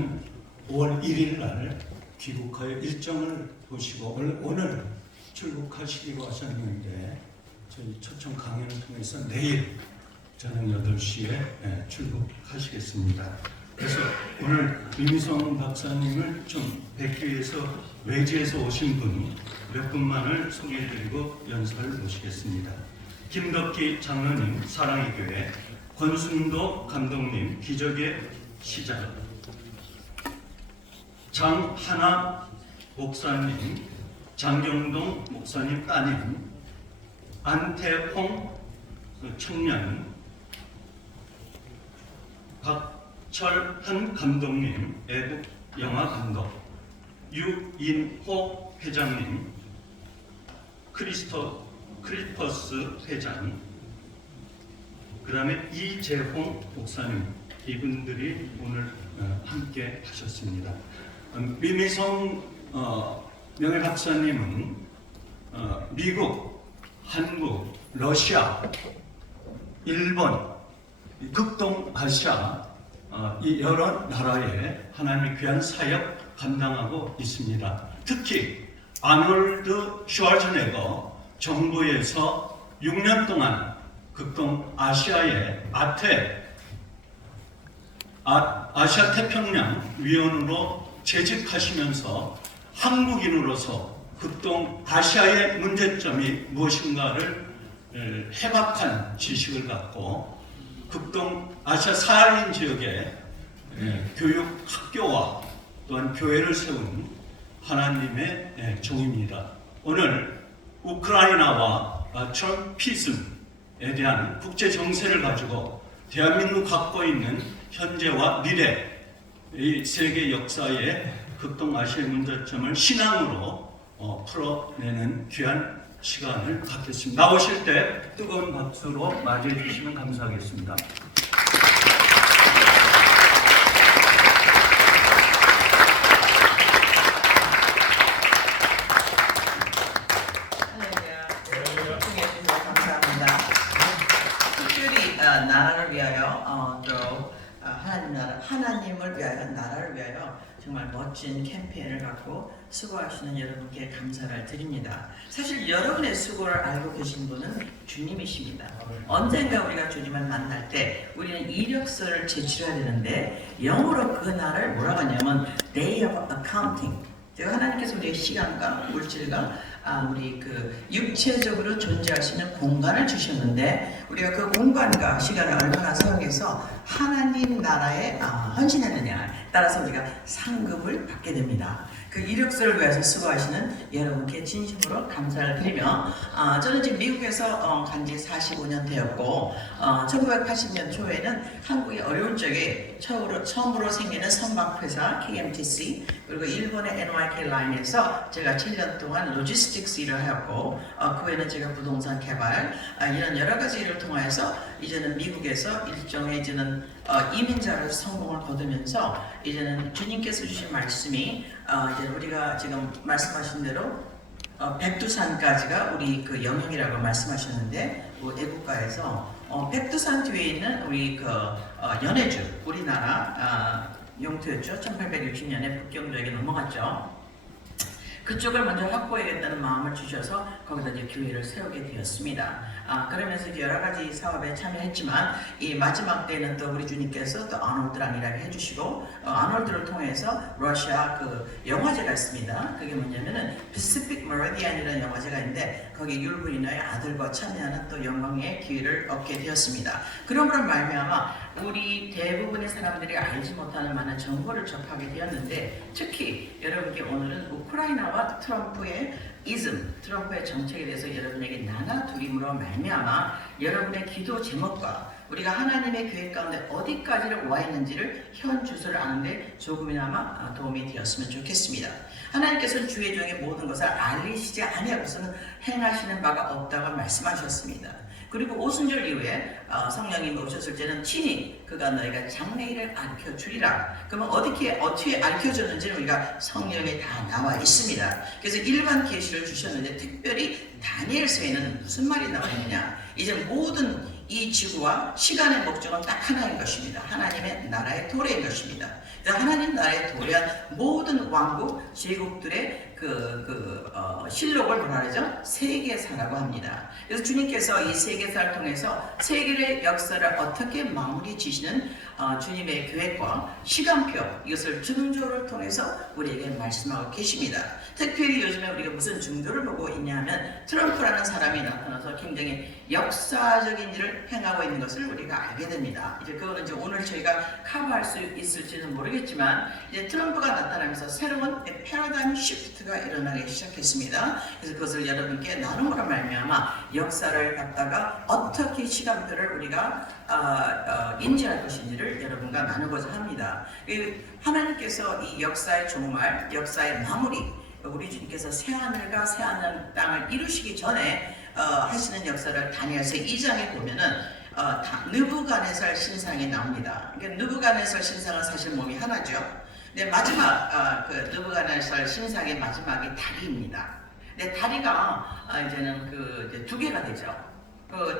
박사님은 5월 1일 날 귀국하여 일정을 보시고 오늘 출국하시기로 하셨는데 저희 초청 강연을 통해서 내일 저녁 8시에 출국하시겠습니다. 그래서 오늘 임희성 박사님을 좀 뵙기 위해서 외지에서 오신 분 몇 분만을 소개해드리고 연설을 모시겠습니다. 김덕기 장로님 사랑의 교회, 권순도 감독님 기적의 시작, 장하나 목사님, 장경동 목사님 따님, 안태홍 청년, 박철한 감독님 애국 영화 감독, 유인호 회장님, 크리스퍼스 회장, 그 다음에 이재홍 목사님, 이분들이 오늘 함께 하셨습니다. 임희성 명예박사님은 미국, 한국, 러시아, 일본, 극동아시아 이 여러 나라에 하나님의 귀한 사역 감당하고 있습니다. 특히 아놀드 슈왈츠네거 정부에서 6년 동안 극동아시아의 아시아 태평양 위원으로 재직하시면서 한국인으로서 극동아시아의 문제점이 무엇인가를 해박한 지식을 갖고 극동아시아 사할린 지역의 교육 학교와 또한 교회를 세운 하나님의 종입니다. 오늘 우크라이나와 트럼피즘에 대한 국제 정세를 가지고 대한민국 갖고 있는 현재와 미래 이 세계 역사의 극동아시아의 문제점을 신앙으로 풀어내는 귀한 시간을 갖겠습니다. 나오실 때 뜨거운 박수로 맞이해 주시면 감사하겠습니다. 나라를 위하여 또 하나님을 위하여 나라를 위하여 정말 멋진 캠페인을 갖고 수고하시는 여러분께 감사를 드립니다. 사실 여러분의 수고를 알고 계신 분은 주님이십니다. 언젠가 우리가 주님을 만날 때 우리는 이력서를 제출해야 되는데 영어로 그 날을 뭐라고 하냐면 Day of Accounting. 제가 하나님께서 우리의 시간과 물질과 우리 그 육체적으로 존재하시는 공간을 주셨는데 우리가 그 공간과 시간을 얼마나 사용해서 하나님 나라에 헌신했느냐 따라서 우리가 상급을 받게 됩니다. 그 이력서를 위해서 수고하시는 여러분께 진심으로 감사를 드리며 저는 지금 미국에서 간지 45년 되었고 1980년 초에는 한국의 어려운 적에 처음으로 생기는 선박회사 KMTC 그리고 일본의 NYK 라인에서 제가 7년 동안 로지스틱스 일을 하였고 그 외에는 제가 부동산 개발 이런 여러 가지 일을 통해서 이제는 미국에서 일종의 이제는 이민자를 성공을 거두면서 이제는 주님께서 주신 말씀이 이제 우리가 지금 말씀하신 대로 백두산까지가 우리 그 영역이라고 말씀하셨는데 애국가에서 백두산 뒤에 있는 우리 그 연해주 우리나라 영토였죠. 1860년에 북경도에게 넘어갔죠. 그쪽을 먼저 확보해야겠다는 마음을 주셔서 거기다 이제 교회를 세우게 되었습니다. 그러면서 이제 여러 가지 사업에 참여했지만 이 마지막 때는 또 우리 주님께서 또 아놀드란 일을 해주시고 아놀드를 통해서 러시아 그 영화제가 있습니다. 그게 뭐냐면은 Pacific Meridian이라는 영화제가 있는데 거기 율부인의 아들과 참여하는 또 영광의 기회를 얻게 되었습니다. 그러므로 말미암아 우리 대부분의 사람들이 알지 못하는 많은 정보를 접하게 되었는데 특히 여러분께 오늘은 우크라이나와 트럼프의 트럼프의 정책에 대해서 여러분에게 나눠드림으로 말미암아 여러분의 기도 제목과 우리가 하나님의 계획 가운데 어디까지를 와 있는지를 현 주소를 아는데 조금이나마 도움이 되었으면 좋겠습니다. 하나님께서는 주의 종의 모든 것을 알리시지 아니하고서는 행하시는 바가 없다고 말씀하셨습니다. 그리고 오순절 이후에 성령님이 오셨을 때는 친히 그가 너희가 장래일을 알려주리라. 그러면 어떻게 알려줬는지는 우리가 성령에 다 나와 있습니다. 그래서 일반 계시를 주셨는데 특별히 다니엘서에는 무슨 말이 나와 있느냐. 이제 모든 이 지구와 시간의 목적은 딱 하나인 것입니다. 하나님의 나라의 도래인 것입니다. 하나님 나라에 도래한 모든 왕국, 제국들의 실록을 뭐라 그러죠? 세계사라고 합니다. 그래서 주님께서 이 세계사를 통해서 세계의 역사를 어떻게 마무리 지시는 주님의 계획과 시간표, 이것을 징조를 통해서 우리에게 말씀하고 계십니다. 특별히 요즘에 우리가 무슨 징조를 보고 있냐면 트럼프라는 사람이 나타나서 굉장히 역사적인 일을 행하고 있는 것을 우리가 알게 됩니다. 이제 그거는 이제 오늘 저희가 커버할 수 있을지는 모르겠지만 이제 트럼프가 나타나면서 새로운 패러다임 시프트가 일어나기 시작했습니다. 그래서 그것을 여러분께 나눔으로 말미암아 역사를 갖다가 어떻게 시간표를 우리가 인지할 것인지를 여러분과 나누고자 합니다. 하나님께서 이 역사의 종말, 역사의 마무리, 우리 주님께서 새하늘과 새하늘 땅을 이루시기 전에 하시는 역사를 다니엘서 2장에 보면은 느부갓네살 신상이 나옵니다. 그러니까 느부갓네살 신상은 사실 몸이 하나죠. 근데 마지막 느부갓네살 신상의 마지막이 다리입니다. 근데 다리가 이제는 이제 두 개가 되죠.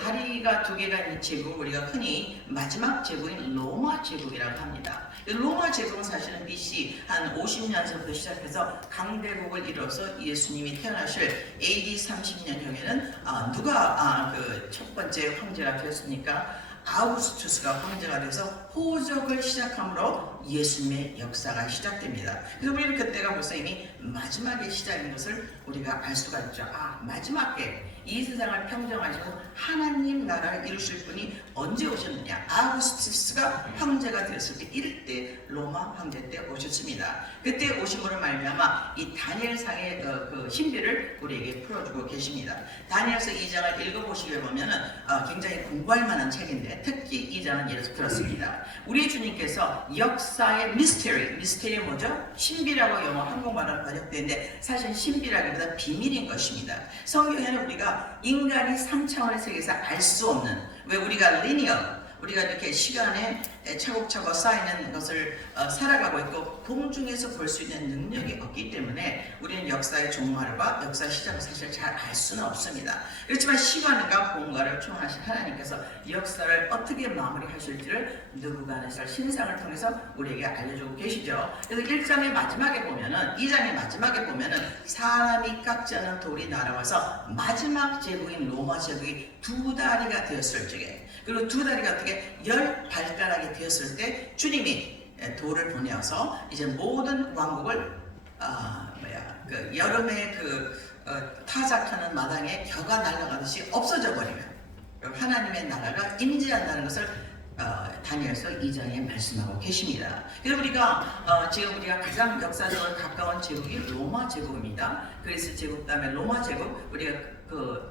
다리가 두 개가 있는 제국, 우리가 흔히 마지막 제국인 로마 제국이라고 합니다. 로마 제국은 사실은 BC 한 50년서부터 시작해서 강대국을 이뤄서 예수님이 태어나실 AD 30년경에는 누가 첫 번째 황제가 되었습니까? 아우구스투스가 황제가 돼서 호적을 시작함으로 예수님의 역사가 시작됩니다. 그래서 우리는 그때가 벌써 이미 마지막의 시작인 것을 우리가 알 수가 있죠. 마지막에 이 세상을 평정하시고 하나님 나라를 이루실 분이 언제 오셨느냐? 아우구스투스가 황제가 되었을 때 이럴 때 로마 황제 때 오셨습니다. 그때 오심으로 말미암아 이 다니엘상의 그 신비를 우리에게 풀어주고 계십니다. 다니엘서 2장을 읽어보시게 보면은 굉장히 공부할 만한 책인데 특히 2장은 예를 들었습니다. 우리 주님께서 역사의 미스테리 뭐죠? 신비라고 영어 한국말로 번역되는데 사실 신비라기보다 비밀인 것입니다. 성경에는 우리가 인간이 3차원의 세계에서 알 수 없는, 왜 우리가 우리가 이렇게 시간에 차곡차곡 쌓이는 것을 살아가고 있고 공중에서 볼 수 있는 능력이 없기 때문에 우리는 역사의 종말과 역사 시작을 사실 잘 알 수는 없습니다. 그렇지만 시간과 공간을 초월하신 하나님께서 역사를 어떻게 마무리하실지를 느부갓네살 신상을 통해서 우리에게 알려주고 계시죠. 그래서 1장의 마지막에 보면은 2장의 마지막에 보면은 사람이 깎지 않은 돌이 날아와서 마지막 제국인 로마 제국이 두 다리가 되었을 적에, 그리고 두 다리가 어떻게 10발가락이 되었을 때 주님이 돌을 보내어서 이제 모든 왕국을 여름에 타작하는 마당에 겨가 날아가듯이 없어져 버리면 하나님의 나라가 임재한다는 것을 다니엘서 2장에 말씀하고 계십니다. 그래서 지금 우리가 가장 역사적으로 가까운 제국이 로마 제국입니다. 그리스 제국 다음에 로마 제국, 우리가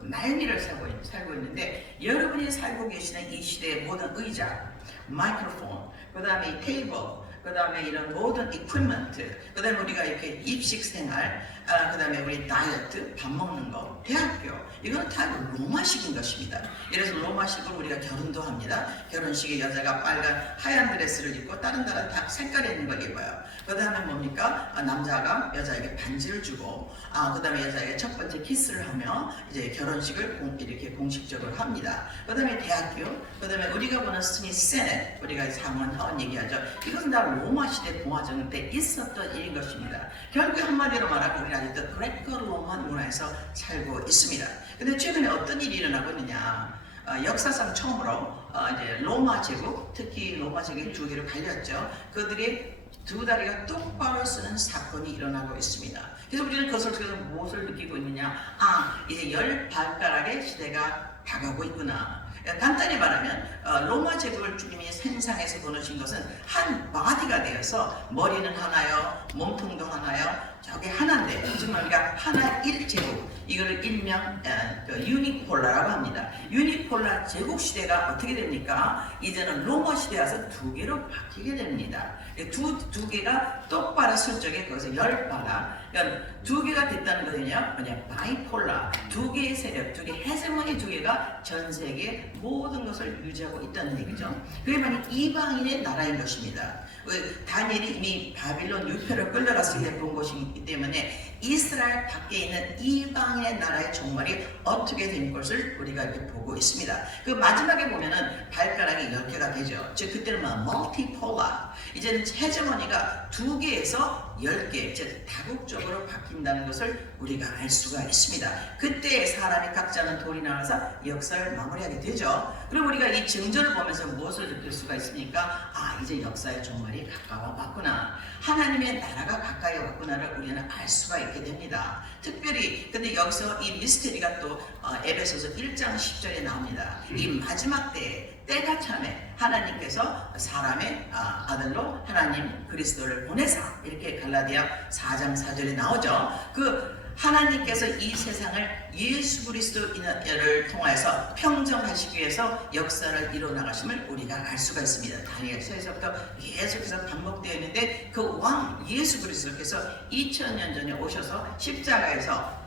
말미를 살고 있는데 여러분이 살고 계시는 이 시대의 모든 의자, 마이크로폰, 그 다음에 테이블, 그 다음에 이런 모든 이퀴먼트, 그 다음에 우리가 이렇게 입식 생활, 그 다음에 우리 다이어트, 밥 먹는 거, 대학교, 이거는 다 로마식인 것입니다. 이래서 로마식으로 우리가 결혼도 합니다. 결혼식에 여자가 하얀 드레스를 입고 다른 나라는 다 색깔이 있는 걸 입어요. 그 다음에 뭡니까? 남자가 여자에게 반지를 주고, 그 다음에 여자에게 첫 번째 키스를 하며 이제 결혼식을 이렇게 공식적으로 합니다. 그 다음에 대학교, 그 다음에 우리가 보는 스미 세넷, 우리가 상원하원 얘기하죠. 이것은 다 로마 시대 봉화정 때 있었던 일인 것입니다. 결국 한마디로 말하면 우리는 아직도 그레코 로마 문화에서 살고 있습니다. 근데 최근에 어떤 일이 일어나고 있느냐? 역사상 처음으로 이제 로마 제국, 특히 로마 제국이 두 개로 갈렸죠. 그들이 두 다리가 똑바로 쓰는 사건이 일어나고 있습니다. 그래서 우리는 그것을 통해서 무엇을 느끼고 있느냐? 이제 10발가락의 시대가 다가오고 있구나. 간단히 말하면 로마 제국을 주님이 생상에서 보내신 것은 한 바디가 되어서 머리는 하나요, 몸통도 하나요, 저게 하나인데 정말 우리가 하나 1제국, 이걸 일명 유니폴라라고 합니다. 유니폴라 제국 시대가 어떻게 됩니까? 이제는 로마 시대에 와서 두 개로 바뀌게 됩니다. 두 개가 똑바로 설 적에 거기서 10발락, 그러니까 두 개가 됐다는 거는요, 뭐냐, 바이폴라, 두 개의 세력, 두 개 헤세모니 두 개가 전 세계 모든 것을 유지하고 있다는 얘기죠. 그게 만약 이방인의 나라인 것입니다. 다니엘이 이미 바빌론 유표를 끌려갔을 때 본 것이 있기 때문에 이스라엘 밖에 있는 이방인의 나라의 종말이 어떻게 된 것을 우리가 이렇게 보고 있습니다. 그 마지막에 보면은 발가락이 10개가 되죠. 즉 그때는 멀티폴라, 이제는 헤제모니가 2개에서 10개, 즉 다국적으로 바뀐다는 것을 우리가 알 수가 있습니다. 그때 사람이 각자는 돌이 나와서 역사를 마무리하게 되죠. 그럼 우리가 이 증거를 보면서 무엇을 느낄 수가 있습니까? 아, 이제 역사의 종말이 가까워 왔구나. 하나님의 나라가 가까이 왔구나를 우리는 알 수가 있게 됩니다. 특별히 근데 여기서 이 미스테리가 또 에베소서 1장 10절에 나옵니다. 이 마지막 때가 참에 하나님께서 사람의 아들로 하나님 그리스도를 보내사, 이렇게 갈라디아 4장 4절에 나오죠. 그 하나님께서 이 세상을 예수 그리스도를 통하여서 평정하시기 위해서 역사를 이뤄나가심을 우리가 알 수가 있습니다. 다니엘서에서부터 계속해서 반복되어 있는데 그 왕 예수 그리스도께서 2000년 전에 오셔서 십자가에서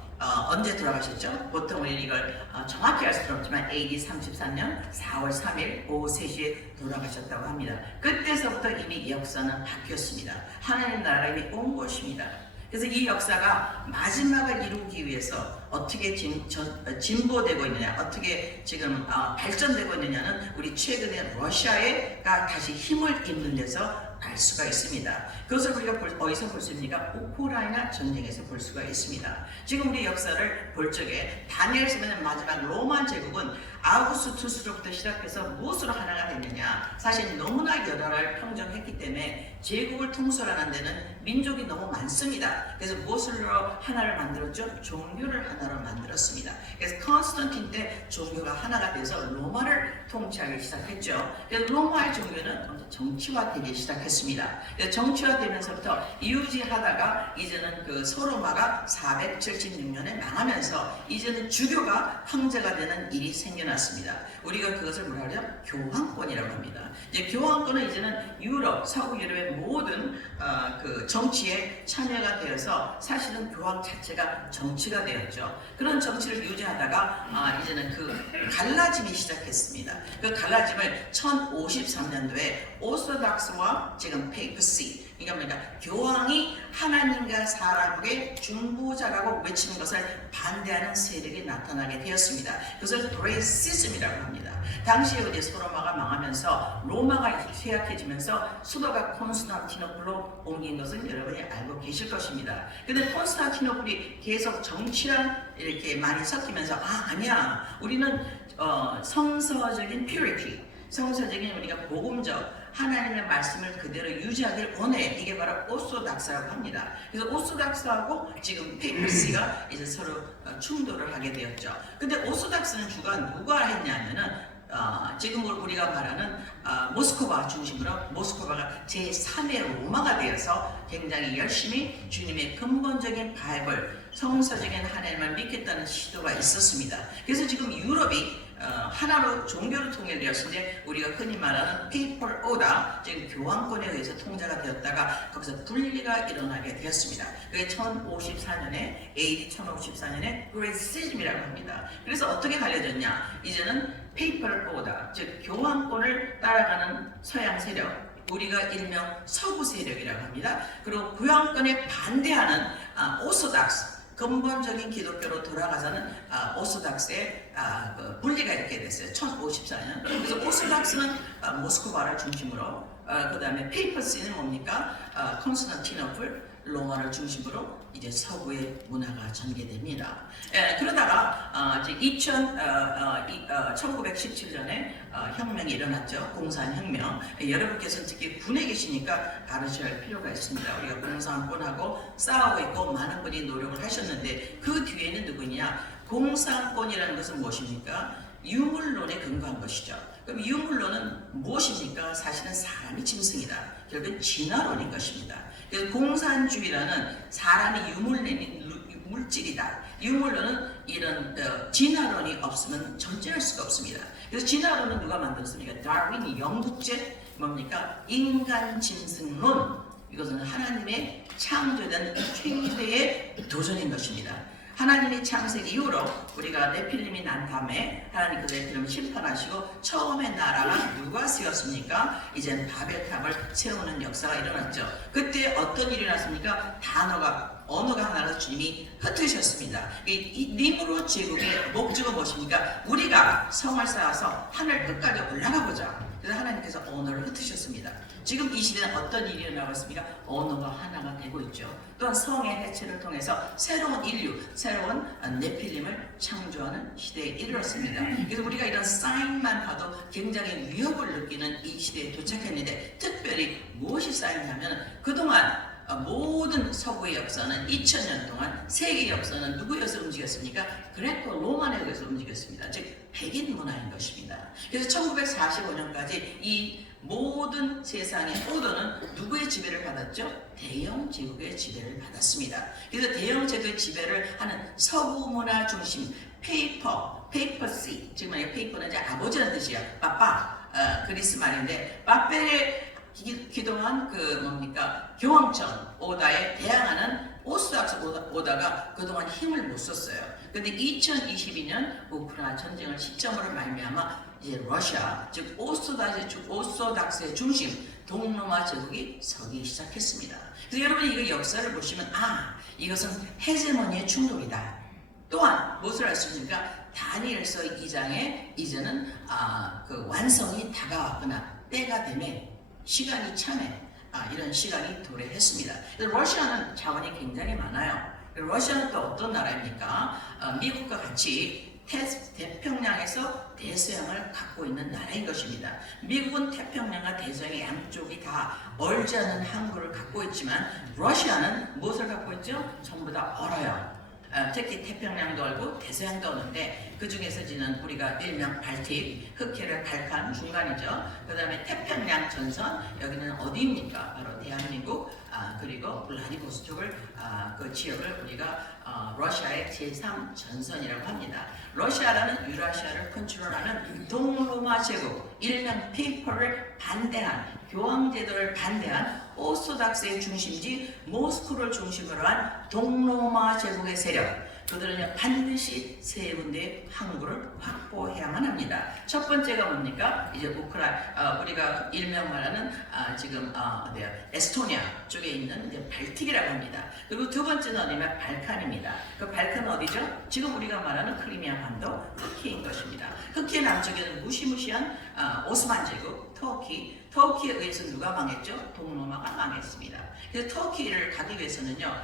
언제 돌아가셨죠? 보통 우리는 이걸 정확히 알 수는 없지만 AD 33년 4월 3일 오후 3시에 돌아가셨다고 합니다. 그때서부터 이미 역사는 바뀌었습니다. 하나님 나라가 이미 온 것입니다. 그래서 이 역사가 마지막을 이루기 위해서 어떻게 진보되고 있느냐, 어떻게 지금 발전되고 있느냐는 우리 최근에 러시아가 다시 힘을 잇는 데서 알 수가 있습니다. 그것을 우리가 어디서 볼 수 있습니까? 우크라이나 전쟁에서 볼 수가 있습니다. 지금 우리 역사를 볼 적에 다니엘서 보면 마지막 로마 제국은 아우구스투스로부터 시작해서 무엇으로 하나가 됐느냐, 사실 너무나 여러 나라를 평정했기 때문에 제국을 통솔하는 데는 민족이 너무 많습니다. 그래서 무엇으로 하나를 만들었죠? 종교를 하나로 만들었습니다. 그래서 컨스탄틴 때 종교가 하나가 돼서 로마를 통치하기 시작했죠. 그래서 로마의 종교는 정치화되기 시작했습니다. 그래서 정치화되면서부터 유지하다가 이제는 그 서로마가 476년에 망하면서 이제는 주교가 황제가 되는 일이 생겨났습니다. 우리가 그것을 뭐라 그래요? 교황권이라고 합니다. 이제 교황권은 이제는 유럽, 서구 유럽의 모든 그 정치에 참여가 되어서 사실은 교황 자체가 정치가 되었죠. 그런 정치를 유지하다가 이제는 그 갈라짐이 시작했습니다. 그 갈라짐을 1053년도에 오소닥스와 지금 페이퍼시, 그러니까 교황이 하나님과 사람에게 중보자라고 외치는 것을 반대하는 세력이 나타나게 되었습니다. 그것을 그레이시즘이라고 합니다. 당시에 이제 소로마가 망하면서 로마가 쇠약해지면서 수도가 콘스탄티노플로 옮긴 것은 여러분이 알고 계실 것입니다. 근데 콘스탄티노플이 계속 정치랑 이렇게 많이 섞이면서 아니야, 우리는 성서적인 purity, 성서적인 우리가 복음적 하나님의 말씀을 그대로 유지하길 원해. 이게 바로 오소닥스라고 합니다. 그래서 오소닥스하고 지금 페이퍼시가 이제 서로 충돌을 하게 되었죠. 근데 오소닥스는 주가 누가 했냐면은 지금 우리가 말하는 모스크바 중심으로 모스크바가 제3의 로마가 되어서 굉장히 열심히 주님의 근본적인 바이블, 성서적인 하나님을 믿겠다는 시도가 있었습니다. 그래서 지금 유럽이 하나로 종교로 통일되었는데 우리가 흔히 말하는 페이퍼 오다, 지금 교황권에 의해서 통제가 되었다가 거기서 분리가 일어나게 되었습니다. 그게 1054년에 AD 1054년에 그레이시즘이라고 합니다. 그래서 어떻게 갈려졌냐? 이제는 페이퍼 오다, 즉 교황권을 따라가는 서양 세력, 우리가 일명 서구 세력이라고 합니다. 그리고 교황권에 반대하는 오소닥스, 근본적인 기독교로 돌아가서는 오소닥스의 그 분리가 이렇게 됐어요. 1054년. 그래서 오소닥스는 모스크바를 중심으로, 그 다음에 페이퍼시는 뭡니까? 콘스탄티노플, 로마를 중심으로 이제 서구의 문화가 전개됩니다. 그러다가 이제 1917년에 혁명이 일어났죠. 공산혁명. 여러분께서는 특히 군에 계시니까 알으셔야 할 필요가 있습니다. 우리가 공산권하고 싸우고 있고 많은 분이 노력을 하셨는데 그 뒤에는 누구냐? 공산권이라는 것은 무엇입니까? 유물론에 근거한 것이죠. 그럼 유물론은 무엇입니까? 사실은 사람이 짐승이다. 결국은 진화론인 것입니다. 그래서 공산주의라는 사람이 물질이다. 유물론은 이런 진화론이 없으면 존재할 수가 없습니다. 그래서 진화론은 누가 만들었습니까? 다윈이 영국제 뭡니까? 인간 짐승론. 이것은 하나님의 창조된 최대의 도전인 것입니다. 하나님이 창세기 이후로 우리가 네필림이 난 다음에 하나님 그 네필림을 심판하시고 처음에 나라가 누가 세웠습니까? 이젠 바벨탑을 세우는 역사가 일어났죠. 그때 어떤 일이 났습니까? 언어가 하나로 주님이 흩으셨습니다. 이 니므롯 제국의 목적은 무엇입니까? 우리가 성을 쌓아서 하늘 끝까지 올라가 보자. 그래서 하나님께서 언어를 흩으셨습니다. 지금 이 시대는 어떤 일이 일어나고 있습니까? 언어가 하나가 되고 있죠. 또한 성의 해체를 통해서 새로운 인류, 새로운 네필림을 창조하는 시대에 이르렀습니다. 그래서 우리가 이런 사인만 봐도 굉장히 위협을 느끼는 이 시대에 도착했는데 특별히 무엇이 쌓이냐면 그동안 모든 서구의 역사는 2000년 동안 세계 역사는 누구에 의해서 움직였습니까? 그레코 로마에 의해서 움직였습니다. 즉 백인 문화인 것입니다. 그래서 1945년까지 이 모든 세상의 오더는 누구의 지배를 받았죠? 대영 제국의 지배를 받았습니다. 그래서 대영 제국의 지배를 하는 서구 문화 중심 페이퍼시, 지금 페이퍼는 이제 아버지라는 뜻이에요. 빠빠, 그리스 말인데 빠페의 기동한 교황청 오다에 대항하는 오스닥스 오다가 그동안 힘을 못 썼어요. 근데 2022년 우크라이나 전쟁을 시점으로 말미암아 이제 러시아, 즉 오소닥스의 중심 동로마 제국이 서기 시작했습니다. 그래서 여러분이 이거 역사를 보시면 이것은 헤제모니의 충돌이다. 또한 무엇을 알 수 있습니까? 다니엘서 2장에 이제는 그 완성이 다가왔거나 때가 되매 시간이 참에 이런 시간이 도래했습니다. 러시아는 자원이 굉장히 많아요. 러시아는 또 어떤 나라입니까? 미국과 같이 태평양에서 대서양을 갖고 있는 나라인 것입니다. 미국은 태평양과 대서양의 양쪽이 다 얼지 않은 항구를 갖고 있지만 러시아는 무엇을 갖고 있죠? 전부 다 얼어요. 특히 태평양도 얼고 대서양도 오는데 그 중에서 지는 우리가 일명 발틱, 흑해를 발칸 중간이죠. 그 다음에 태평양 전선, 여기는 어디입니까? 바로 대한민국, 그리고 블라디보스톡을 그 지역을 우리가 러시아의 제3전선이라고 합니다. 러시아라는 유라시아를 컨트롤하는 동로마 제국, 일명 페이퍼를 반대한 교황제도를 반대한 오소닥스의 중심지 모스크를 중심으로 한 동로마 제국의 세력, 그들은 반드시 세 군데의 항구를 확보해야만 합니다. 첫 번째가 뭡니까? 이제 우리가 일명 말하는 지금 에스토니아 쪽에 있는 이제 발틱이라고 합니다. 그리고 두 번째는 어디냐면 발칸입니다. 그 발칸은 어디죠? 지금 우리가 말하는 크리미아 반도 흑해인 것입니다. 흑해 남쪽에는 무시무시한 오스만 제국, 터키에 의해서 누가 망했죠? 동로마가 망했습니다. 그래서 터키를 가기 위해서는요,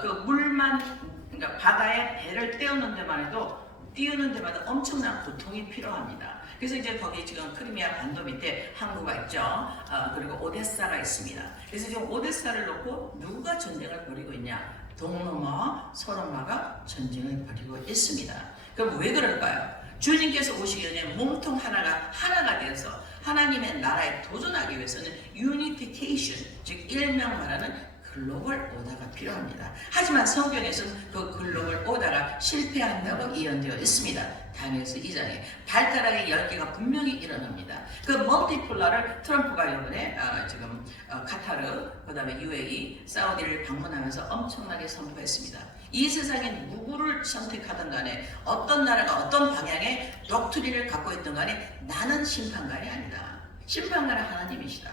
그 물만, 그러니까 바다에 배를 띄우는 데마다 엄청난 고통이 필요합니다. 그래서 이제 거기 지금 크리미아 반도 밑에 항구가 있죠. 그리고 오데사가 있습니다. 그래서 지금 오데사를 놓고 누가 전쟁을 벌이고 있냐? 동로마와 서로마가 전쟁을 벌이고 있습니다. 그럼 왜 그럴까요? 주님께서 오시기 전에 몸통 하나가 되어서 하나님의 나라에 도전하기 위해서는 유니피케이션, 즉 일명 말하는 글로벌 오다가 필요합니다. 하지만 성경에서는 그 글로벌 오다가 실패한다고 예언되어 있습니다. 다니엘서 2장에 발가락의 10개가 분명히 일어납니다. 그 멀티폴라를 트럼프가 이번에 지금 카타르, 그 다음에 UAE, 사우디를 방문하면서 엄청나게 선포했습니다. 이 세상에 누구를 선택하든 간에 어떤 나라가 어떤 방향의 독트린을 갖고 있든 간에 나는 심판관이 아니다. 심판관은 하나님이시다.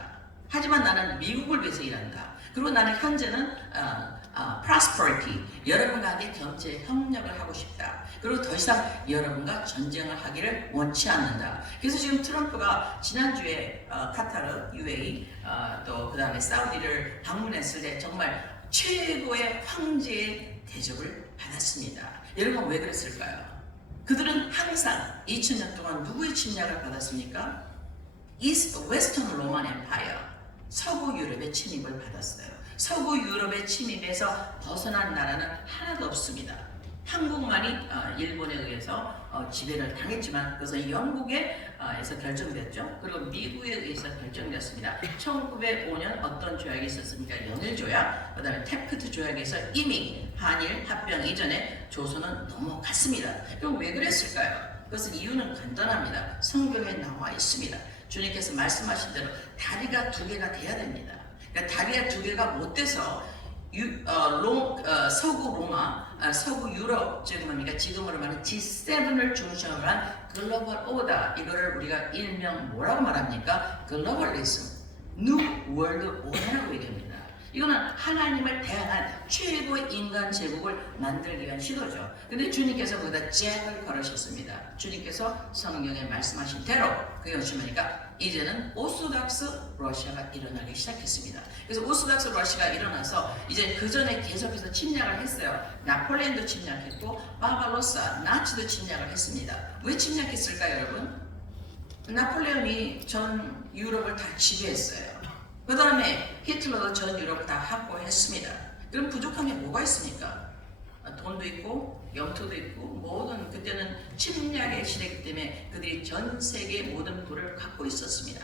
하지만 나는 미국을 위해서 일한다. 그리고 나는 현재는 prosperity, 여러분과 함께 경제 협력을 하고 싶다. 그리고 더 이상 여러분과 전쟁을 하기를 원치 않는다. 그래서 지금 트럼프가 지난주에 카타르, UAE, 또 그 다음에 사우디를 방문했을 때 정말 최고의 황제의 대접을 받았습니다. 여러분 왜 그랬을까요? 그들은 항상 2000년 동안 누구의 침략을 받았습니까? 웨스턴 로만 엠파이어, 서구 유럽의 침입을 받았어요. 서구 유럽의 침입에서 벗어난 나라는 하나도 없습니다. 한국만이 일본에 의해서 지배를 당했지만 그것은 영국에서 결정됐죠. 그리고 미국에 의해서 결정됐습니다. 1905년 어떤 조약이 있었습니까? 연일조약, 그 다음에 태프트 조약에서 이미 한일 합병 이전에 조선은 넘어갔습니다. 그럼 왜 그랬을까요? 그것은 이유는 간단합니다. 성경에 나와 있습니다. 주님께서 말씀하신 대로 다리가 두 개가 돼야 됩니다. 그러니까 다리가 두 개가 못 돼서 서구 로마 서구 유럽, 즉 뭡니까 지금으로 말하는 G7을 중심으로 한 글로벌 오더, 이거를 우리가 일명 뭐라고 말합니까? 글로벌리즘, 뉴 월드 오더라고 얘기합니다. 이거는 하나님을 대항한 최고의 인간 제국을 만들기 위한 시도죠. 근데 주님께서 거기다 잭을 걸으셨습니다. 주님께서 성경에 말씀하신 대로 그게 무슨 말입니까? 이제는 오소닥스 러시아가 일어나기 시작했습니다. 그래서 오소닥스 러시아가 일어나서 이제 그 전에 계속해서 침략을 했어요. 나폴레온도 침략했고 바바로사, 나치도 침략을 했습니다. 왜 침략했을까요, 여러분? 나폴레온이 전 유럽을 다 지배했어요. 그 다음에 히틀러도 전 유럽을 다 확보했습니다. 그럼 부족한 게 뭐가 있습니까? 돈도 있고 영토도 있고 모든, 그때는 침략의 시대이기 때문에 그들이 전 세계 모든 부를 갖고 있었습니다.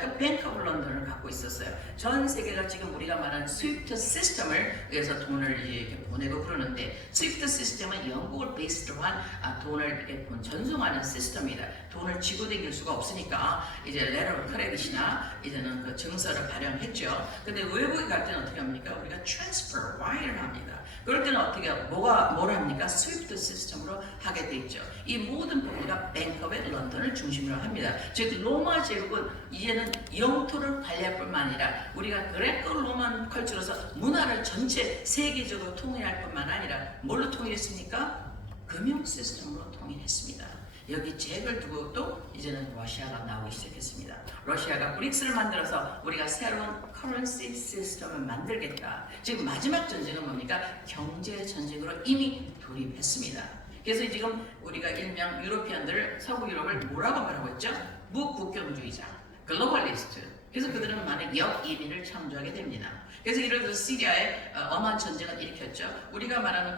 그 뱅크 오브 런던을 갖고 있었어요. 전 세계가 지금 우리가 말하는 스위프트 시스템을 위해서 돈을 이렇게 보내고 그러는데, 스위프트 시스템은 영국을 베이스로 한 돈을 이렇게 전송하는 시스템이다. 돈을 쥐고 다닐 수가 없으니까 이제 레터 크레딧이나 이제는 그 증서를 발행했죠. 근데 외국에 갈 때는 어떻게 합니까? 우리가 트랜스퍼 와이를 합니다. 그럴 때는 어떻게 뭘 합니까? 스위프트 시스템으로 하게 돼 있죠. 이 모든 부분가 뱅크 오브 런던을 중심으로 합니다. 즉 로마 제국은 이제는 영토를 관리할 뿐만 아니라 우리가 그레코 로만 컬처로서 문화를 전체 세계적으로 통일할 뿐만 아니라 뭘로 통일했습니까? 금융 시스템으로 통일했습니다. 여기 잭을 두고 또 이제는 러시아가 나오기 시작했습니다. 러시아가 브릭스를 만들어서 우리가 새로운 커런시 시스템을 만들겠다. 지금 마지막 전쟁은 뭡니까? 경제 전쟁으로 이미 돌입했습니다. 그래서 지금 우리가 일명 유로피언들을, 서구 유럽을 뭐라고 말하고 있죠? 무국경주의자, 글로벌리스트. 그래서 그들은 많은 역이민을 창조하게 됩니다. 그래서 예를 들어 시리아에 엄한 전쟁을 일으켰죠. 우리가 말하는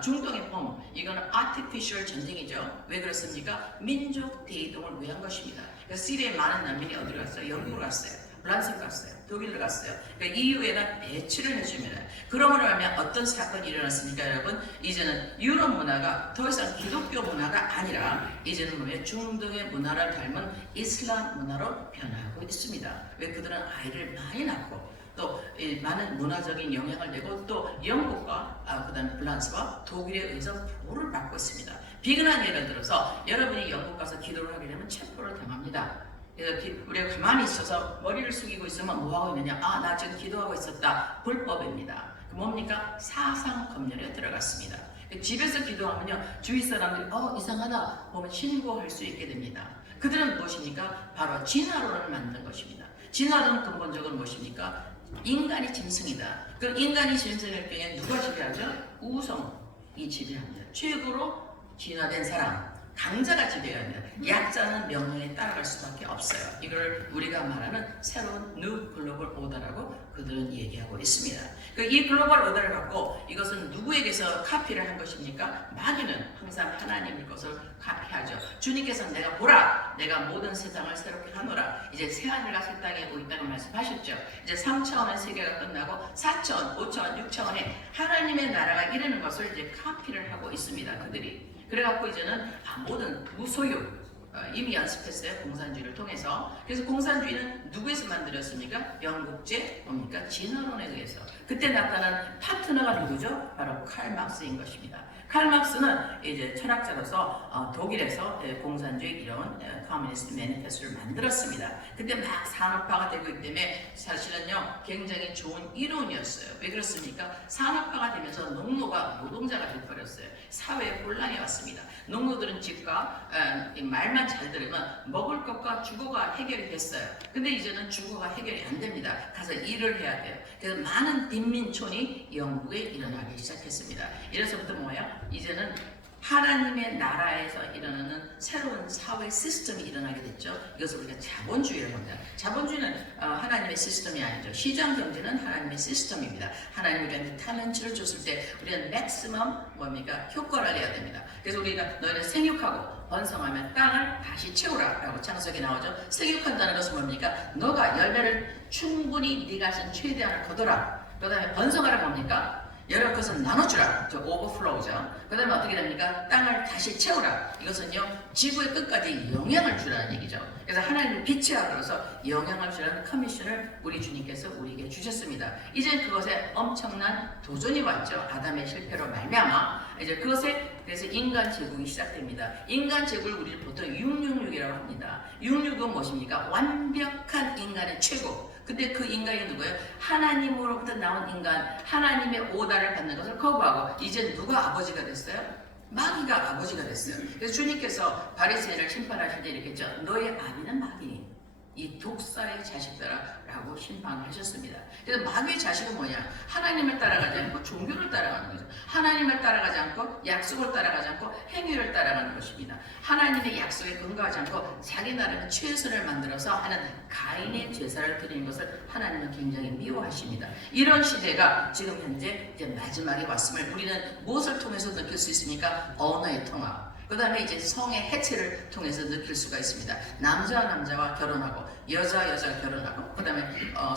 중동의 봄, 이거는 artificial 전쟁이죠. 왜 그렇습니까? 민족 대이동을 위한 것입니다. 그래서 시리아에 많은 난민이 어디로 갔어요? 영국으로 갔어요. 프랑스로 갔어요. 독일로 갔어요. 그러니까 EU에다 배치를 해줍니다. 그러므로 하면 어떤 사건이 일어났습니까, 여러분? 이제는 유럽 문화가 더 이상 기독교 문화가 아니라 이제는 뭐예요? 중동의 문화를 닮은 이슬람 문화로 변하고 있습니다. 왜? 그들은 아이를 많이 낳고 또 많은 문화적인 영향을 내고 또 영국과 그다음에 프랑스와 독일에 의해서 보호를 받고 있습니다. 비근한 예를 들어서 여러분이 영국 가서 기도를 하게 되면 체포를 당합니다. 그래서 우리가 가만히 있어서 머리를 숙이고 있으면 뭐하고 있느냐? 나 지금 기도하고 있었다. 불법입니다. 그 뭡니까? 사상 검열에 들어갔습니다. 집에서 기도하면요, 주위 사람들이 이상하다 보면 신고할 수 있게 됩니다. 그들은 무엇입니까? 바로 진화론을 만든 것입니다. 진화론은 근본적으로 무엇입니까? 인간이 짐승이다. 그 인간이 짐승일 경우에 누가 지배하죠? 우성이 지배합니다. 최고로 진화된 사람, 강자가 지배합니다. 약자는 명령에 따라갈 수밖에 없어요. 이걸 우리가 말하는 새로운 뉴 글로벌 오더라고 그들은 얘기하고 있습니다. 이 글로벌 오더를 갖고 이것은 누구에게서 카피를 한 것입니까? 마귀는 항상 하나님의 것을 카피하죠. 주님께서 내가 보라, 내가 모든 세상을 새롭게 하노라. 이제 새하늘과 새 땅에 오고 있다고 말씀하셨죠. 이제 3차원의 세계가 끝나고 4차원, 5차원, 6차원에 하나님의 나라가 이르는 것을 이제 카피를 하고 있습니다. 그들이. 그래갖고 이제는 모든 무소유 이미 연습했어요. 공산주의를 통해서. 그래서 공산주의는 누구에서 만들었습니까? 영국제 뭡니까? 진화론에 의해서. 그때 나타난 파트너가 누구죠? 바로 칼 막스인 것입니다. 칼 막스는 이제 철학자로서 독일에서 공산주의 이론 커뮤니스트 매니페스토를 만들었습니다. 그때 막 산업화가 되고 있기 때문에 사실은요 굉장히 좋은 이론이었어요. 왜 그렇습니까? 산업화가 되면서 농노가 노동자가 돼버렸어요. 사회에 혼란이 왔습니다. 농노들은 집과 말만 잘 들으면 먹을 것과 주거가 해결이 됐어요. 근데 이제는 주거가 해결이 안 됩니다. 가서 일을 해야 돼요. 그래서 많은 빈민촌이 영국에 일어나기 시작했습니다. 이래서부터 뭐야? 이제는 하나님의 나라에서 일어나는 새로운 사회 시스템이 일어나게 됐죠. 이것을 우리가 자본주의를 합니다. 자본주의는 하나님의 시스템이 아니죠. 시장 경제는 하나님의 시스템입니다. 하나님이 우리한테 탤런트를 줬을 때 우리는 맥시멈 뭡니까? 효과를 내야 됩니다. 그래서 우리가 너희는 생육하고 번성하면 땅을 다시 채우라 라고 창세기에 나오죠. 생육한다는 것은 뭡니까? 너가 열매를 충분히 네가 하신 최대한을 거둬라. 그 다음에 번성하라 뭡니까? 여러 것은 나눠주라. 저 오버플로우죠. 그 다음에 어떻게 됩니까? 땅을 다시 채우라. 이것은요, 지구의 끝까지 영향을 주라는 얘기죠. 그래서 하나님의 빛의 아들로서 영향을 주라는 커미션을 우리 주님께서 우리에게 주셨습니다. 이제 그것에 엄청난 도전이 왔죠. 아담의 실패로 말미암아 이제 그것에 그래서 인간 제국이 시작됩니다. 인간 제국을 우리는 보통 666이라고 합니다. 666은 무엇입니까? 완벽한 인간의 최고. 근데 그 인간이 누구예요? 하나님으로부터 나온 인간, 하나님의 오다를 받는 것을 거부하고 이제 누가 아버지가 됐어요? 마귀가 아버지가 됐어요. 그래서 주님께서 바리새인을 심판하실 때 이렇게 했죠. 너의 아비는 마귀니 이 독사의 자식들아라고 심판하셨습니다. 그래서 마귀의 자식은 뭐냐? 하나님을 따라가지 않고 종교를 따라가는 거죠. 하나님을 따라가지 않고 약속을 따라가지 않고 행위를 따라가는 것입니다. 하나님의 약속에 근거하지 않고 자기 나름의 최선을 만들어서 하는 가인의 제사를 드리는 것을 하나님은 굉장히 미워하십니다. 이런 시대가 지금 현재 이제 마지막에 왔음을 우리는 무엇을 통해서 느낄 수 있습니까? 언어의 통합. 그 다음에 이제 성의 해체를 통해서 느낄 수가 있습니다. 남자와 남자와 결혼하고 여자와 여자가 결혼하고 그 다음에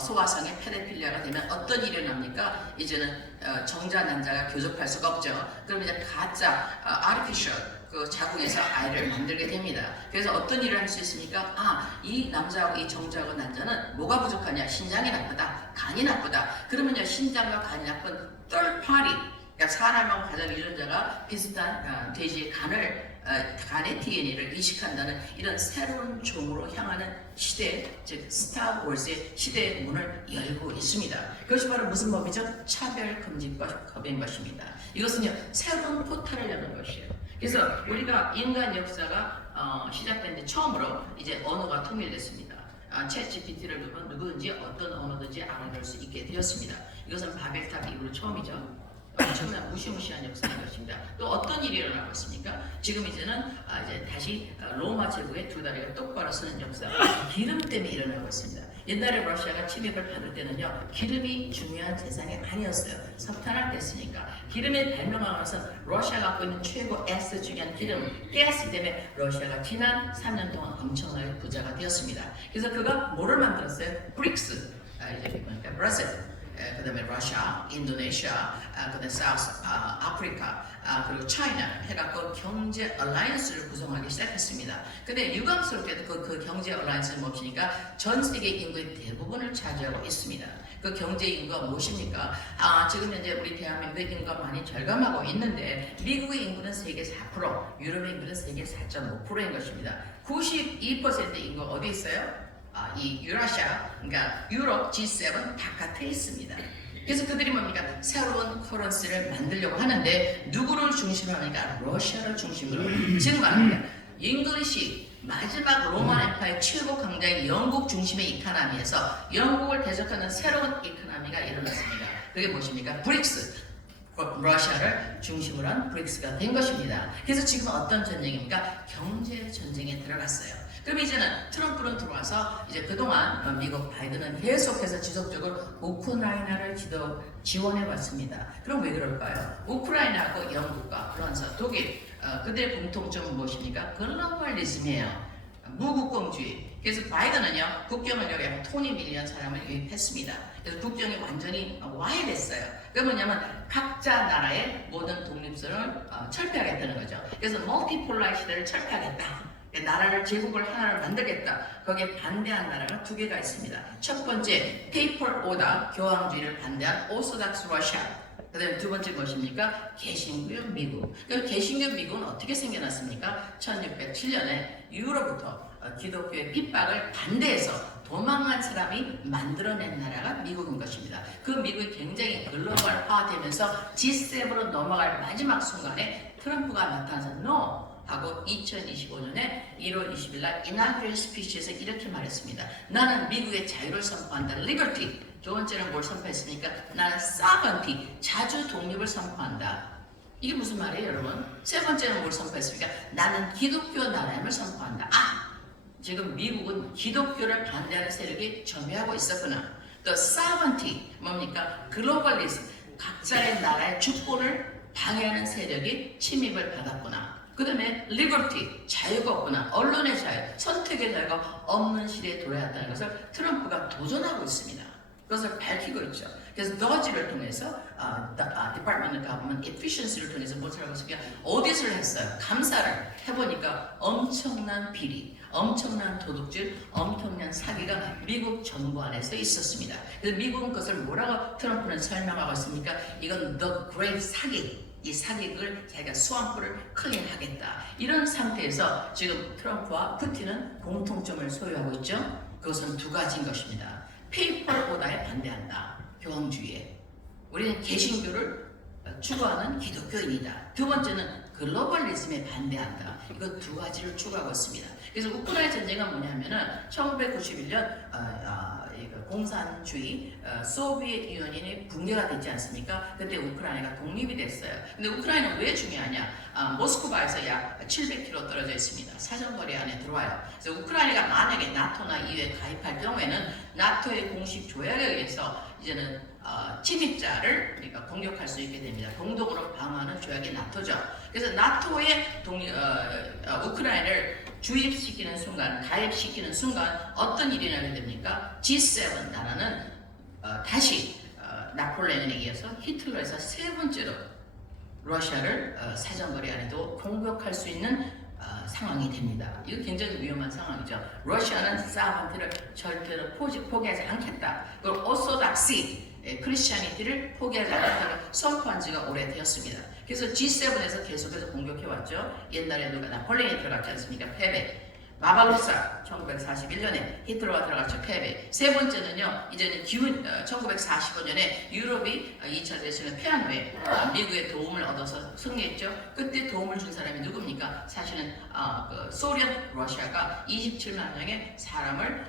소아성의 페데필리아가 되면 어떤 일이 납니까? 이제는 정자 남자가 교접할 수가 없죠. 그럼 이제 가짜 artificial 그 자궁에서 아이를 만들게 됩니다. 그래서 어떤 일을 할 수 있습니까? 이 남자하고 이 정자하고 남자는 뭐가 부족하냐? 신장이 나쁘다, 간이 나쁘다. 그러면요 신장과 간이 나쁜 third party 그러니까 사람하고 가장 유전자가 비슷한 돼지의 간의 DNA를 이식한다는 이런 새로운 종으로 향하는 시대, 즉 스타워즈의 시대의 문을 열고 있습니다. 그것이 바로 무슨 법이죠? 차별금지법인 것입니다. 이것은요 새로운 포탈을 여는 것이에요. 그래서 우리가 인간 역사가 시작된 데 처음으로 이제 언어가 통일됐습니다. 챗 GPT를 누르면 누구든지 어떤 언어든지 알아볼 수 있게 되었습니다. 이것은 바벨탑 이후로 처음이죠. 엄청난 무시무시한 역사인 것입니다. 또 어떤 일이 일어나고 있습니까? 지금 이제는 이제 다시 로마 제국의 두 다리가 똑바로 서는 역사가 기름 때문에 일어나고 있습니다. 옛날에 러시아가 침입을 받을 때는요 기름이 중요한 재산이 아니었어요. 석탄을 뺐으니까 기름의 발명하면서 러시아가 갖고 있는 최고 S 중요한 기름, 가스 때문에 러시아가 지난 3년 동안 엄청나게 부자가 되었습니다. 그래서 그가 뭐를 만들었어요? 브릭스, 이제 그러니까 브라질, 그 다음에 러시아, 인도네시아, 그 다음에 사우스 아프리카, 그리고 차이나 해갖고 경제 얼라이언스를 구성하기 시작했습니다. 근데 유감스럽게도 그 경제 얼라이언스는 무엇이니까 전 세계 인구의 대부분을 차지하고 있습니다. 그 경제 인구가 무엇입니까? 지금 현재 우리 대한민국 인구가 많이 절감하고 있는데 미국의 인구는 세계 4%, 유럽의 인구는 세계 4.5%인 것입니다. 92% 인구가 어디 있어요? 이 유라시아, 그러니까 유럽 G7 바깥에 있습니다. 그래서 그들이 뭡니까? 새로운 커런시를 만들려고 하는데 누구를 중심으로 하니까 러시아를 중심으로 지금 말합니다. 잉글리시 마지막 로만 엠파이어 최고 강자인 영국 중심의 이카나미에서 영국을 대적하는 새로운 이카나미가 일어났습니다. 그게 무엇입니까? 브릭스. 러시아를 중심으로 한 브릭스가 된 것입니다. 그래서 지금 어떤 전쟁입니까? 경제 전쟁에 들어갔어요. 그럼 이제는 트럼프는 들어와서 이제 그동안 미국 바이든은 계속해서 지속적으로 우크라이나를 지원해 왔습니다. 그럼 왜 그럴까요? 우크라이나하고 영국과 프랑스, 독일 그들의 공통점은 무엇입니까? 글로벌리즘이에요. 무국공주의. 그래서 바이든은요 국경을 여기 토니 밀리언 사람을 유입했습니다. 그래서 국경이 완전히 와해됐어요. 그게 뭐냐면 각자 나라의 모든 독립성을 철폐하겠다는 거죠. 그래서 멀티폴라의 시대를 철폐하겠다. 나라를 제국을 하나를 만들겠다. 거기에 반대한 나라가 두 개가 있습니다. 첫 번째 페이퍼 오다 교황주의를 반대한 오소닥스 러시아. 그 다음에 두 번째 무엇입니까? 개신교 미국. 그 개신교 미국은 어떻게 생겨났습니까? 1607년에 유로부터 기독교의 핍박을 반대해서 도망한 사람이 만들어낸 나라가 미국인 것입니다. 그 미국이 굉장히 글로벌화되면서 G7으로 넘어갈 마지막 순간에 트럼프가 나타나서 NO! 하고 2025년에 1월 20일 날 inaugural speech에서 이렇게 말했습니다. 나는 미국의 자유를 선포한다. liberty. 두 번째는 뭘 선포했습니까? 나는 sovereignty. 자주 독립을 선포한다. 이게 무슨 말이에요, 여러분? 세 번째는 뭘 선포했습니까? 나는 기독교 나라임을 선포한다. 지금 미국은 기독교를 반대하는 세력이 점유하고 있었구나. 또 sovereignty 뭡니까? 글로벌리즘. 각자의 나라의 주권을 방해하는 세력이 침입을 받았구나. 그 다음에 liberty, 자유가 없구나. 언론의 자유, 선택의 자유가 없는 시대에 돌아왔다는 것을 트럼프가 도전하고 있습니다. 그것을 밝히고 있죠. 그래서 DOGE를 통해서 Department of Government Efficiency를 통해서 무엇을 하고 있으니까 오디트를 했어요. 감사를 해보니까 엄청난 비리, 엄청난 도둑질, 엄청난 사기가 미국 정부 안에서 있었습니다. 그래서 미국은 그것을 뭐라고 트럼프는 설명하고 있습니까? 이건 The Great 사기. 이 사기를 자기가 수완풀을 클린하겠다. 이런 상태에서 지금 트럼프와 푸틴은 공통점을 소유하고 있죠. 그것은 두 가지인 것입니다. 페이퍼 오다에 반대한다. 교황주의에. 우리는 개신교를 추구하는 기독교인이다. 두 번째는 글로벌리즘에 반대한다. 이거 두 가지를 추구하고 있습니다. 그래서 우크라이나 전쟁은 뭐냐면은 1991년 공산주의 소비에트 유니언이 붕괴가 됐지 않습니까? 그때 우크라이나가 독립이 됐어요. 근데 우크라이나는 왜 중요하냐? 모스크바에서 약 700km 떨어져 있습니다. 사정거리 안에 들어와요. 그래서 우크라이나가 만약에 나토나 EU에 가입할 경우에는 나토의 공식 조약에 의해서 이제는 침입자를 그러니까 공격할 수 있게 됩니다. 공동으로 방어하는 조약이 나토죠. 그래서 나토의 우크라이나를 주입시키는 순간, 가입시키는 순간 어떤 일이 나게 됩니까? G7 나라는 다시 나폴레옹에 의해서 히틀러에서 세 번째로 러시아를 사정거리 안에도 공격할 수 있는 상황이 됩니다. 이거 굉장히 위험한 상황이죠. 러시아는 사드한테를 절대로 포기하지 않겠다. 그리고 오소닥시 크리스찬이티를 포기하지 않겠다고 선포한 지가 오래되었습니다. 그래서 G7에서 계속해서 공격해왔죠. 옛날에 누가 나폴레옹이 들어갔지 않습니까? 패배. 바바로사 1941년에 히틀러가 들어갔죠. 패배. 세 번째는요. 이제는 1945년에 유럽이 2차 대전에 패한 후에 미국의 도움을 얻어서 승리했죠. 그때 도움을 준 사람이 누굽니까? 사실은 소련 러시아가 27만 명의 사람을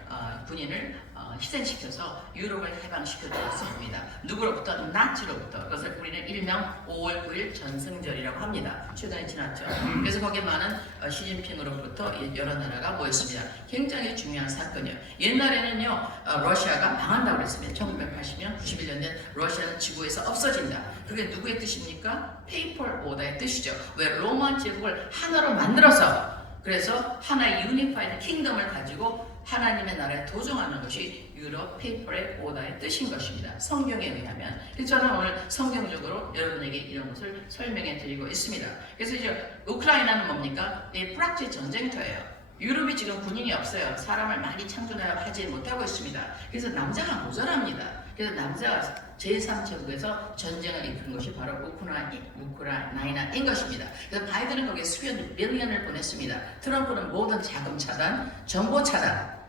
군인을 희생시켜서 유럽을 해방시켜주었습니다. 누구로부터? 나치로부터. 그것을 우리는 일명 5월 9일 전승절이라고 합니다. 최근에 지났죠. 그래서 거기에 많은 시진핑으로부터 여러 나라가 모였습니다. 굉장히 중요한 사건이에요. 옛날에는요 러시아가 망한다고 그랬습니다. 1980년, 91년 된 러시아는 지구에서 없어진다. 그게 누구의 뜻입니까? 페이퍼 오다의 뜻이죠. 왜 로마 제국을 하나로 만들어서 그래서 하나의 유니파이드 킹덤을 가지고 하나님의 나라에 도정하는 것이 유럽 페이퍼의 오다의 뜻인 것입니다. 성경에 의하면. 그래서 저는 오늘 성경적으로 여러분에게 이런 것을 설명해 드리고 있습니다. 그래서 이제 우크라이나는 뭡니까? 프락치 전쟁터예요. 유럽이 지금 군인이 없어요. 사람을 많이 창조하지 못하고 있습니다. 그래서 남자가 모자랍니다. 그래서 남자가 제3제국에서 전쟁을 이끄는 것이 바로 우크라이나인 것입니다. 그래서 바이든은 거기에 수천 빌리언을 보냈습니다. 트럼프는 모든 자금 차단, 정보 차단,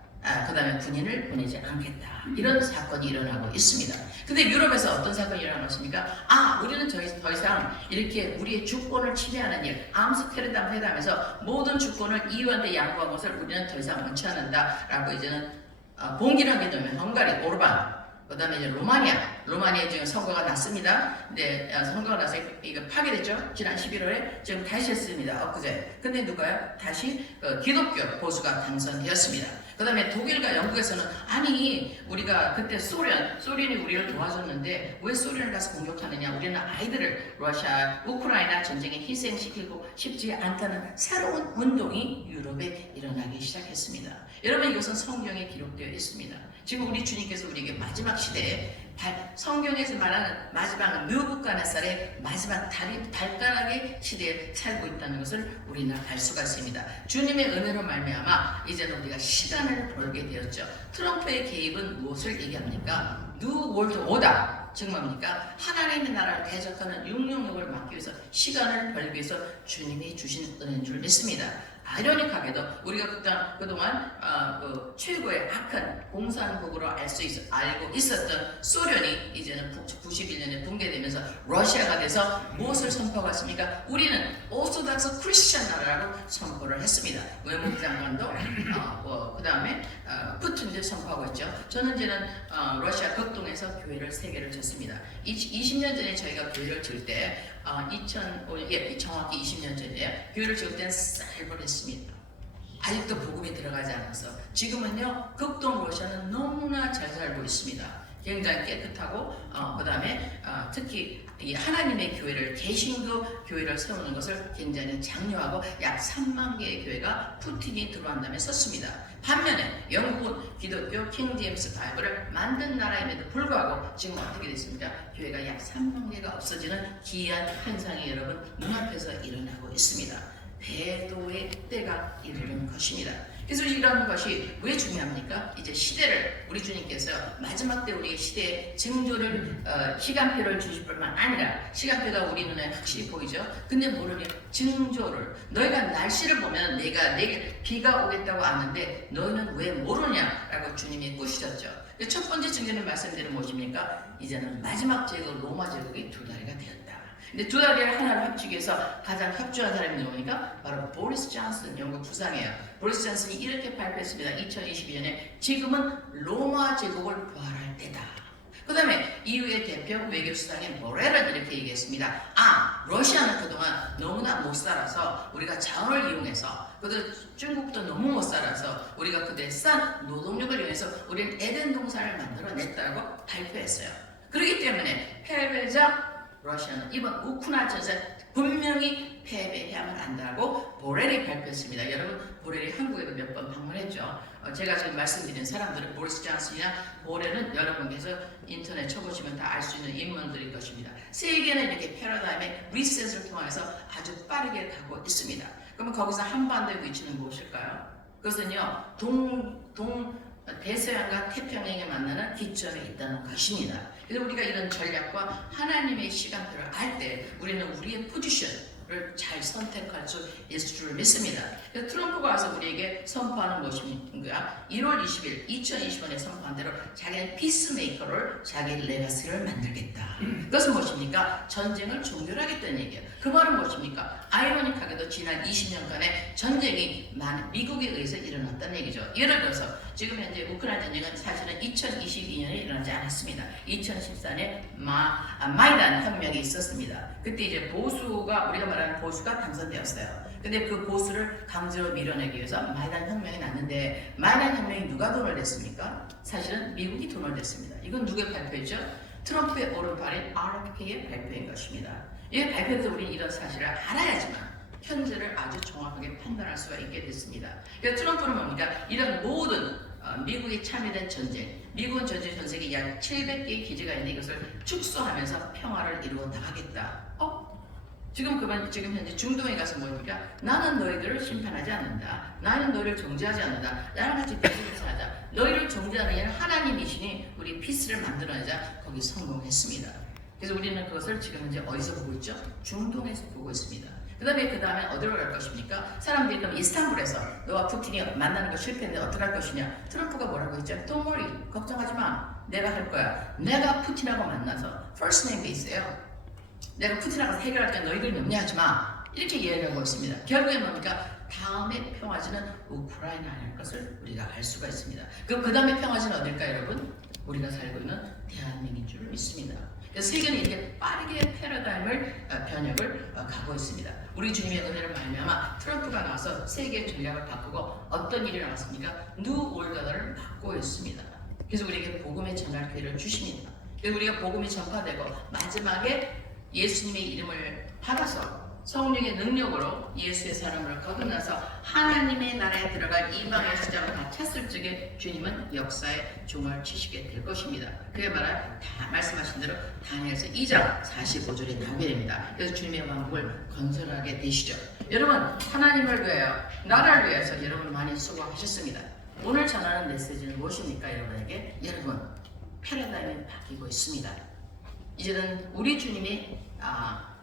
그 다음에 군인을 보내지 않겠다. 이런 사건이 일어나고 있습니다. 근데 유럽에서 어떤 사건이 일어나고 있습니까? 우리는 더 이상 이렇게 우리의 주권을 침해하는 일, 암스테르담 회담에서 모든 주권을 EU한테 양보한 것을 우리는 더 이상 원치 않는다라고 이제는 봉기를 하게 되면 헝가리, 오르반, 그 다음에 이제 로마니아 지금 선거가 났습니다. 근데 선거가 나서 이거 파괴됐죠? 지난 11월에 지금 다시 했습니다. 엊그제. 근데 누가요? 다시 기독교 보수가 당선되었습니다. 그 다음에 독일과 영국에서는 아니 우리가 그때 소련이 우리를 도와줬는데 왜 소련을 가서 공격하느냐, 우리는 아이들을 러시아, 우크라이나 전쟁에 희생시키고 싶지 않다는 새로운 운동이 유럽에 일어나기 시작했습니다. 여러분 이것은 성경에 기록되어 있습니다. 지금 우리 주님께서 우리에게 마지막 시대에 성경에서 말하는 마지막 느부갓네살의 마지막 발가락의 시대에 살고 있다는 것을 우리는 알 수가 있습니다. 주님의 은혜로 말미암아 이제는 우리가 시간을 벌게 되었죠. 트럼프의 개입은 무엇을 얘기합니까? 뉴 월드 오더, 즉 뭡니까? 하나님의 나라를 대적하는 육령력을 막기 위해서 시간을 벌기 위해서 주님이 주신 은혜인 줄 믿습니다. 아이러니하게도 우리가 그동안 최고의 악한 공산국으로 알고 있었던 소련이 이제는 91년에 붕괴되면서 러시아가 돼서 무엇을 선포하고 있습니까? 우리는 오소닥스 크리스천 나라라고 선포를 했습니다. 외무부 장관도 그 다음에 푸틴도 선포하고 있죠. 저는 이제는 러시아 극동에서 교회를 3개를 졌습니다. 20년 전에 저희가 교회를 질 때 2005년, 정확히 20년 전에 교회를 지을 때는 살벌했습니다. 아직도 복음이 들어가지 않아서 지금은요 극동 러시아는 너무나 잘 살고 있습니다. 굉장히 깨끗하고 그다음에 특히 이 하나님의 교회를 개신교 교회를 세우는 것을 굉장히 장려하고 약 3만 개의 교회가 푸틴이 들어온 다음에 썼습니다. 반면에 영국은 기독교 킹 제임스 바이블을 만든 나라임에도 불구하고 지금 어떻게 됐습니까? 교회가 약 3만 개가 없어지는 기이한 현상이 여러분 눈앞에서 일어나고 있습니다. 배도의 때가 이르는 것입니다. 그래서 이런 것이 왜 중요합니까? 이제 시대를 우리 주님께서 마지막 때 우리의 시대의 징조를 시간표를 주실 뿐만 아니라 시간표가 우리 눈에 확실히 보이죠. 근데 모르니 징조를 너희가 날씨를 보면 내가 내일 비가 오겠다고 아는데 너희는 왜 모르냐라고 주님이 꾸짖었죠. 첫 번째 징조는 말씀드리는 무엇입니까? 이제는 마지막 제국 로마 제국이 두 다리가 되었다. 근데 두 다리를 하나로 합치기 위해서 가장 협조한 사람이 누구니까? 바로 보리스 존슨 영국 부상이에요. 보리스 존슨이 이렇게 발표했습니다. 2022년에 지금은 로마 제국을 부활할 때다. 그 다음에 EU의 대표 외교수장인 보렐은 이렇게 얘기했습니다. 러시아는 그동안 너무나 못 살아서 우리가 자원을 이용해서 그들 중국도 너무 못 살아서 우리가 그들의 싼 노동력을 이용해서 우리는 에덴 동산을 만들어냈다고 발표했어요. 그렇기 때문에 패배자 러시아는 이번 우크라이나 전쟁 분명히 패배해야만 한다고 보렐이 발표했습니다. 여러분 보렐이 한국에도 몇 번 방문했죠. 제가 지금 말씀드린 사람들은 보리스 존슨이나 보렐은 여러분께서 인터넷 쳐보시면 다 알 수 있는 인물들일 것입니다. 세계는 이렇게 패러다임의 리셋을 통해서 아주 빠르게 가고 있습니다. 그러면 거기서 한반도의 위치는 무엇일까요? 그것은요 대서양과 태평양에 만나는 기점에 있다는 것입니다. 그래서 우리가 이런 전략과 하나님의 시간표를 알 때 우리는 우리의 포지션을 잘 선택할 수 있을 줄 믿습니다. 그래서 트럼프가 와서 우리에게 선포하는 무엇입니까? 1월 20일 2020년에 선포한 대로 자기는 피스메이커를 자기 레가시를 만들겠다. 그것은 무엇입니까? 전쟁을 종결하겠다는 얘기예요. 그 말은 무엇입니까? 아이러니하게도 지난 20년간의 전쟁이 미국에 의해서 일어났다는 얘기죠. 예를 들어서 지금 현재 우크라이나 전쟁은 사실은 2022년에 일어나지 않았습니다. 2014년에 마이단 혁명이 있었습니다. 그때 이제 보수가 우리가 말하는 보수가 당선되었어요. 근데 그 보수를 강제로 밀어내기 위해서 마이단 혁명이 났는데 마이단 혁명이 누가 돈을 냈습니까? 사실은 미국이 돈을 냈습니다. 이건 누구의 발표죠? 트럼프의 오른팔인 RFK의 발표인 것입니다. 이 발표에서 우리는 이런 사실을 알아야지만 현재를 아주 정확하게 판단할 수가 있게 됐습니다. 그래서 트럼프는 뭡니까? 이런 모든 미국이 참여된 전쟁, 미국은 전 세계 약 700개의 기지가 있는데 이것을 축소하면서 평화를 이루어 나가겠다. 지금 현재 중동에 가서 뭡니까? 나는 너희들을 심판하지 않는다. 나는 너희를 정죄하지 않는다. 나랑 같이 비즈니스 하자. 너희를 정죄하는 이는 하나님이시니 우리 피스를 만들어내자. 거기 성공했습니다. 그래서 우리는 그것을 지금 현재 어디서 보고 있죠? 중동에서 보고 있습니다. 그 다음에 어디로 갈 것입니까? 사람들이 그럼 이스탄불에서 너와 푸틴이 만나는 거 실패했는데 어떻게 할 것이냐? 트럼프가 뭐라고 했죠? Don't worry, 걱정하지 마. 내가 할 거야. 내가 푸틴하고 만나서 first name base예요. 내가 푸틴하고 해결할 때 너희들 염려하지 마. 이렇게 이야기하고 있습니다. 결국에 뭡니까? 다음에 평화지는 우크라이나일 것을 우리가 알 수가 있습니다. 그럼 그 다음에 평화지는 어딜까요, 여러분? 우리가 살고 있는 대한민국인 줄 믿습니다. 그래서 세계는 이렇게 빠르게 패러다임을 변혁을 가고 있습니다. 우리 주님의 은혜를 말미암아 트럼프가 나와서 세계의 전략을 바꾸고 어떤 일이 나왔습니까? 뉴 월드를 바꾸고 있습니다. 그래서 우리에게 복음의 전할 기회를 주십니다. 그래서 우리가 복음이 전파되고 마지막에 예수님의 이름을 받아서 성령의 능력으로 예수의 사람을 거듭나서 하나님의 나라에 들어갈 이방의 시장을 다 찼을 적에 주님은 역사의 종을 치시게 될 것입니다. 그에 말한 다 말씀하신 대로 다니엘서 2장 45절에 나오게 됩니다. 그래서 주님의 왕국을 건설하게 되시죠. 여러분 하나님을 위하여 나라를 위해서 여러분 많이 수고하셨습니다. 오늘 전하는 메시지는 무엇입니까? 여러분에게 여러분 패러다임이 바뀌고 있습니다. 이제는 우리 주님이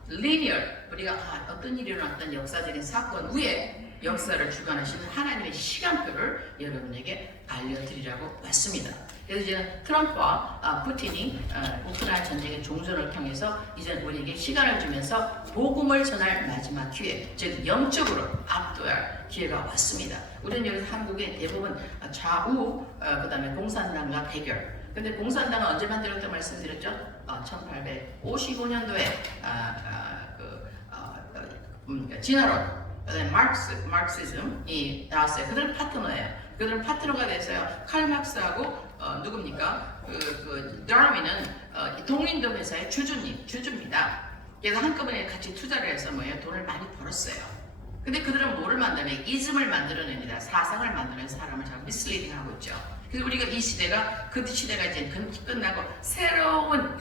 리니얼 우리가 어떤 일이 일어났던 역사적인 사건 위에 역사를 주관하시는 하나님의 시간표를 여러분에게 알려드리려고 왔습니다. 그래서 이제 트럼프와 푸틴이 우크라이나 전쟁의 종전을 통해서 이제 우리에게 시간을 주면서 복음을 전할 마지막 기회, 즉 영적으로 압도할 기회가 왔습니다. 우리는 여기 한국의 대부분 좌우 그다음에 공산당과 대결. 근데 공산당은 언제 만들었다고 말씀드렸죠? 1855년도에 진화론, 마르크시즘이 나왔어요. 그들은 파트너예요. 그들은 파트너가 돼서요. 칼 막스하고 누굽니까? 다윈은 동인도 회사의 주주입니다. 그래서 한꺼번에 같이 투자를 해서 돈을 많이 벌었어요. 근데 그들은 뭐를 만들어내요? 이즘을 만들어냅니다. 사상을 만들어내는 사람을 자꾸 미스리딩 하고 있죠. 그래서 우리가 이 시대가 그 시대가 이제 끝나고 새로운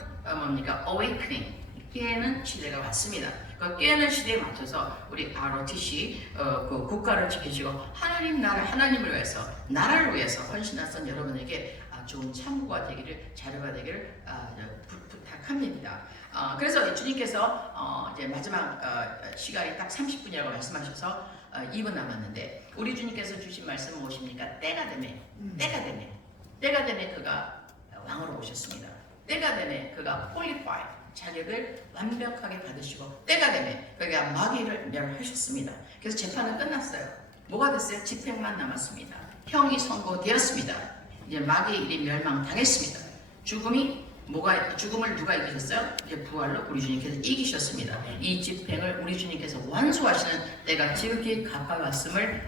awakening 깨는 시대가 왔습니다. 그 깨는 시대에 맞춰서 우리 ROTC 그 국가를 지키시고 하나님을 위해서 나라를 위해서 헌신하신 여러분에게 좋은 참고가 되기를 자료가 되기를 부탁합니다. 그래서 주님께서 이제 마지막 시간이 딱 30분이라고 말씀하셔서 2분 남았는데 우리 주님께서 주신 말씀은 무엇입니까? 때가 되매 그가 왕으로 오셨습니다. 때가 되매 그가 qualify 자격을 완벽하게 받으시고 때가 되매 그가 마귀를 멸하셨습니다. 그래서 재판은 끝났어요. 뭐가 됐어요? 집행만 남았습니다. 형이 선고되었습니다. 이제 마귀의 일이 멸망당했습니다. 죽음을 누가 이기셨어요? 이제 부활로 우리 주님께서 이기셨습니다. 이 집행을 우리 주님께서 완수하시는 때가 지극히 가까이 왔음을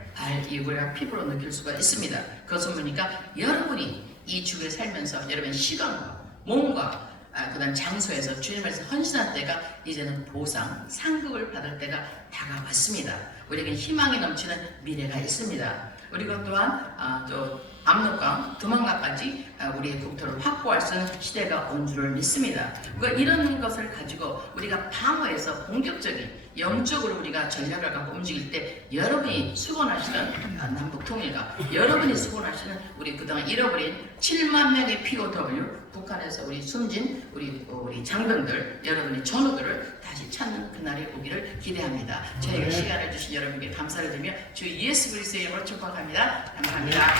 우리가 피부로 느낄 수가 있습니다. 그것은 뭐니까 여러분이 이 주에 살면서 여러분 시간과 몸과 그다음 장소에서 주님에서 헌신한 때가 이제는 보상, 상급을 받을 때가 다가왔습니다. 우리에게 희망이 넘치는 미래가 있습니다. 우리가 또한 또 압록강, 두만강까지 우리의 국토를 확보할 수 있는 시대가 온 줄을 믿습니다. 그러니까 이런 것을 가지고 우리가 방어해서 공격적인 영적으로 우리가 전략을 갖고 움직일 때 여러분이 수건하시는 남북 통일과 여러분이 수건하시는 우리 그동안 잃어버린 7만 명의 POW 북한에서 우리 숨진 우리 장병들 여러분의 전우들을 다시 찾는 그날이 오기를 기대합니다. 저에게 시간을 주신 여러분께 감사를 드리며 주 예수 그리스도의 이름으로 축복합니다. 감사합니다.